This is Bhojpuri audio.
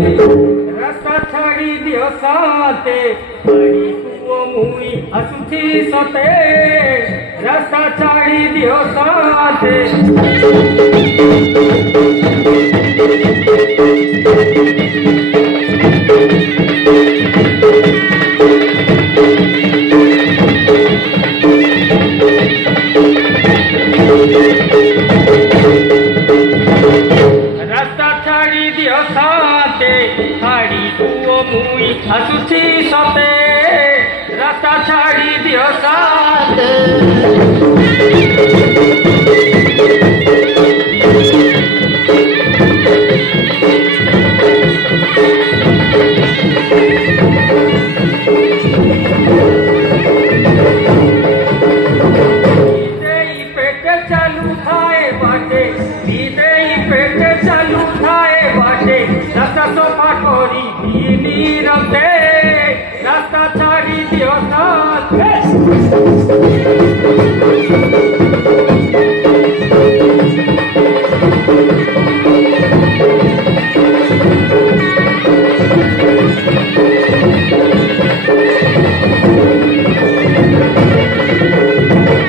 रास्ता छाड़ी दियो साथे पाड़ी कुओ मुई असुची सते रास्ता छाड़ी दियो साथे रास्ता छाड़ी दियो साथे पाड़ी कुओ मुई असुची सते रास्ता छाड़ी दियो साथे चालू थाए बाटे बीते पेट चालू थाए बाटे रास्ता सोफा कोरी बीनी रंगे रास्ता छाड़ी दियो साथे